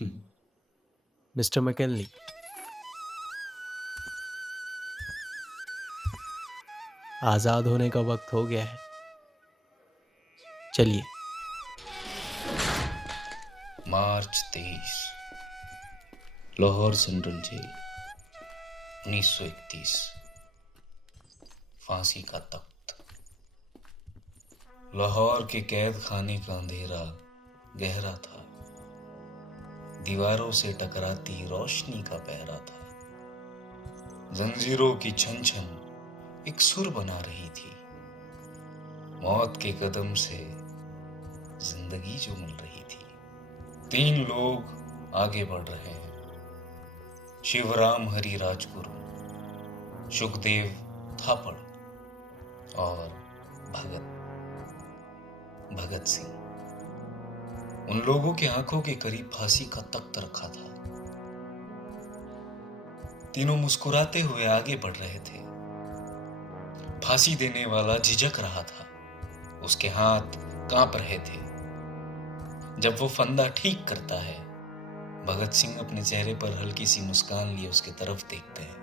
Mister मैकेनली, आज़ाद होने का वक्त हो गया है। चलिए। मार्च 23, लाहौर सेंट्रल जेल, 1931। फांसी का तख्त। लाहौर के कैद खाने का अंधेरा गहरा था। दीवारों से टकराती रोशनी का पहरा था। जंजीरों की छन छन एक सुर बना रही थी। मौत के कदम से जिंदगी जो मिल रही थी। 3 लोग आगे बढ़ रहे हैं। शिवराम हरि राजगुरु, सुखदेव थापड़ और भगत सिंह। उन लोगों के आंखों के करीब फांसी का तख्त रखा था। तीनों मुस्कुराते हुए आगे बढ़ रहे थे। फांसी देने वाला झिझक रहा था। उसके हाथ कांप रहे थे। जब वो फंदा ठीक करता है, भगत सिंह अपने चेहरे पर हल्की सी मुस्कान लिए उसके तरफ देखते हैं।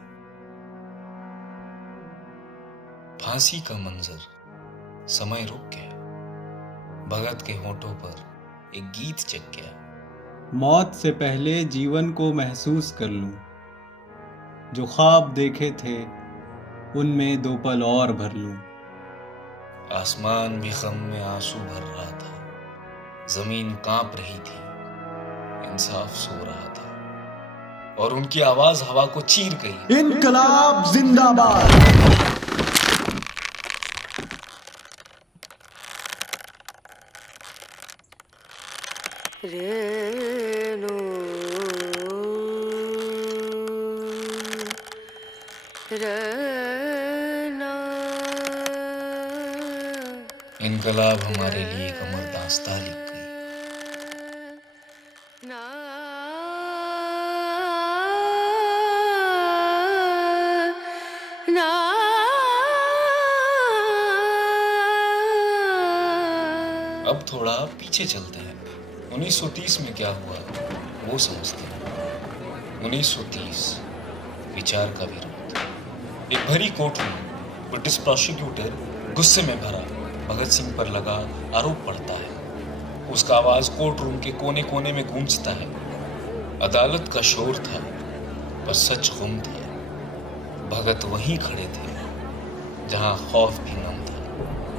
फांसी का मंजर, समय रुक गया। भगत के होठों पर एक गीत जग गया। मौत से पहले जीवन को महसूस कर लूं, जो ख्वाब देखे थे उनमें 2 पल और भर लूं। आसमान भी गम में आंसू भर रहा था। जमीन कांप रही थी। इंसाफ सो रहा था और उनकी आवाज हवा को चीर गई। इनकलाब जिंदाबाद। रेणु रैना। इनकलाब हमारे लिए एक अमर दास्तां लिख गई। अब थोड़ा पीछे चलते हैं। 1930 में क्या हुआ वो समझते हैं। 1930 विचार का विरोध। एक भरी कोर्ट में ब्रिटिश प्रोसिक्यूटर गुस्से में भरा भगत सिंह पर लगा आरोप पड़ता है। उसका आवाज कोर्ट रूम के कोने कोने में गूंजता है। अदालत का शोर था, पर सच गुम था। भगत वहीं खड़े थे जहां खौफ भी नम था।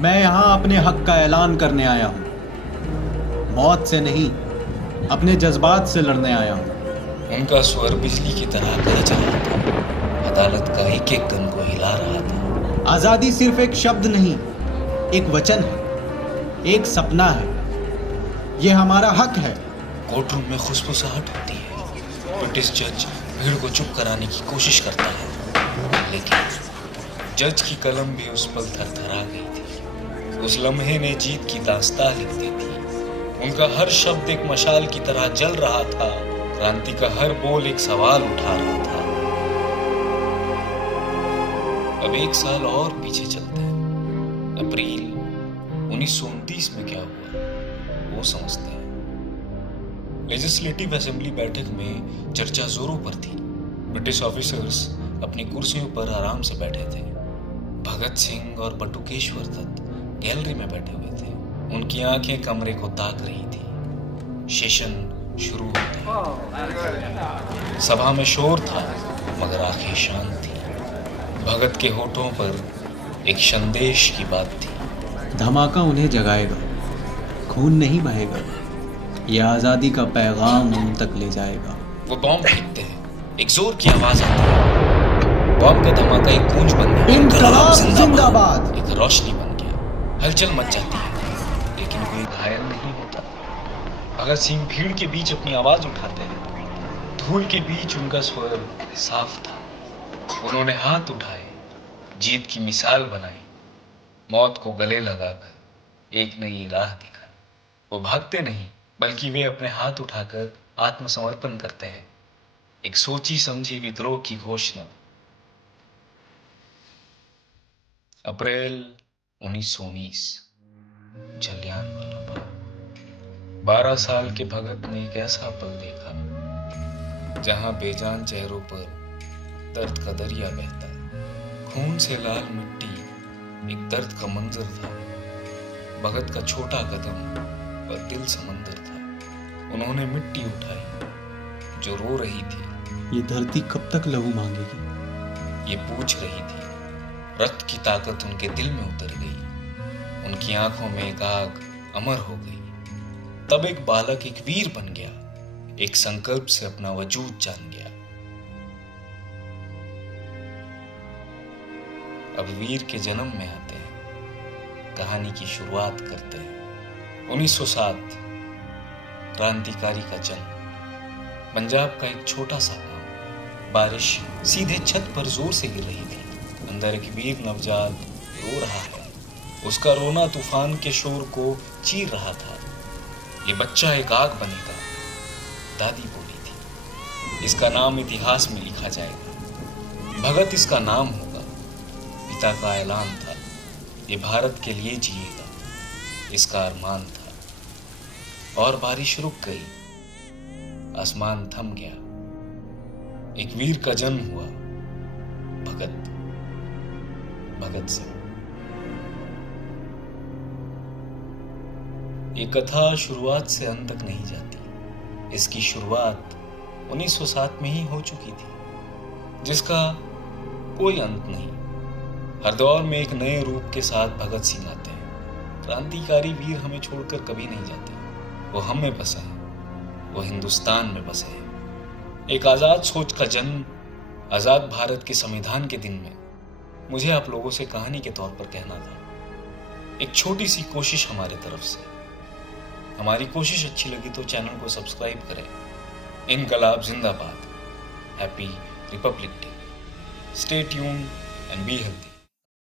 मैं यहाँ अपने हक का ऐलान करने आया हूँ। मौत से नहीं, अपने जज्बात से लड़ने आया हूँ। उनका स्वर बिजली की तरह गरज रहा था। अदालत का एक एक तन को हिला रहा था। आजादी सिर्फ एक शब्द नहीं, एक वचन है, एक सपना है। ये हमारा हक है। कोर्टरूम में खुशबुसाहट होती है। ब्रिटिश जज भीड़ को चुप कराने की कोशिश करता है, लेकिन जज की कलम भी उस पल थरथरा गई थी। उस लम्हे ने जीत की दास्तां लिख दी थी। उनका हर शब्द एक मशाल की तरह जल रहा था। क्रांति का हर बोल एक सवाल उठा रहा था। अब 1 साल और पीछे चलते हैं। अप्रैल 1929 में क्या हुआ वो समझते हैं। लेजिस्लेटिव असेंबली बैठक में चर्चा जोरों पर थी। ब्रिटिश ऑफिसर्स अपनी कुर्सियों पर आराम से बैठे थे। भगत सिंह और बटुकेश्वर दत्त गैलरी में बैठे हुए थे। उनकी आंखें कमरे को ताक रही थी। सेशन शुरू होता है। सभा में शोर था, मगर आंखें शांत थी। भगत के होठों पर एक संदेश की बात थी। धमाका उन्हें जगाएगा, खून नहीं बहेगा। ये आजादी का पैगाम उन तक ले जाएगा। वो बॉम्ब फेंकते हैं। एक जोर की आवाज आती है। बॉम्ब का धमाका एक गूंज बन गया। इनकलाब जिंदाबाद। एक रोशनी बन गया। हलचल मच जाती है, लेकिन कोई घायल नहीं होता। भगत सिंह भीड़ के बीच अपनी आवाज उठाते हैं। धूल के बीच उनका स्वर साफ था। उन्होंने हाथ उठाए, जीत की मिसाल बनाई। मौत को गले लगाकर एक नई राह दिखाई। वो भागते नहीं, बल्कि वे अपने हाथ उठाकर आत्मसमर्पण करते हैं। एक सोची समझी विद्रोह की घोषणा। अप्रैल 1919, जलियांवाला बाग। 12 साल के भगत ने एक ऐसा पल देखा जहां बेजान चेहरों पर दर्द का दरिया बहता, खून से लाल मिट्टी एक दर्द का मंजर था। भगत का छोटा कदम पर दिल समंदर था। उन्होंने मिट्टी उठाई जो रो रही थी। ये धरती कब तक लहू मांगेगी? ये पूछ रही थी। रक्त की ताकत उनके दिल में उतर गई। उनकी आंखों में एक आग अमर हो गई। तब एक बालक एक वीर बन गया, एक संकल्प से अपना वजूद जान गया। अब वीर के जन्म में आते हैं, कहानी की शुरुआत करते हैं। 1907 क्रांतिकारी का जन्म। पंजाब का एक छोटा सा गांव। बारिश सीधे छत पर जोर से गिर रही थी। अंदर एक वीर नवजात रो रहा है। उसका रोना तूफान के शोर को चीर रहा था। ये बच्चा एक आग बनेगा, दादी बोली थी। इसका नाम इतिहास में लिखा जाएगा। भगत इसका नाम होगा। पिता का ऐलान था। ये भारत के लिए जिएगा, इसका अरमान था। और बारिश रुक गई, आसमान थम गया। एक वीर का जन्म हुआ, भगत सिंह। ये कथा शुरुआत से अंत तक नहीं जाती। इसकी शुरुआत 1907 में ही हो चुकी थी, जिसका कोई अंत नहीं। हर दौर में एक नए रूप के साथ भगत सिंह आते हैं। क्रांतिकारी वीर हमें छोड़कर कभी नहीं जाते। वो हम में बसे हैं, वो हिंदुस्तान में बसे हैं। एक आजाद सोच का जन्म आजाद भारत के संविधान के दिन में मुझे आप लोगों से कहानी के तौर पर कहना था। एक छोटी सी कोशिश हमारी तरफ से। हमारी कोशिश अच्छी लगी तो चैनल को सब्सक्राइब करें। इनकलाब जिंदाबाद। Happy Republic day. Stay tuned and be healthy.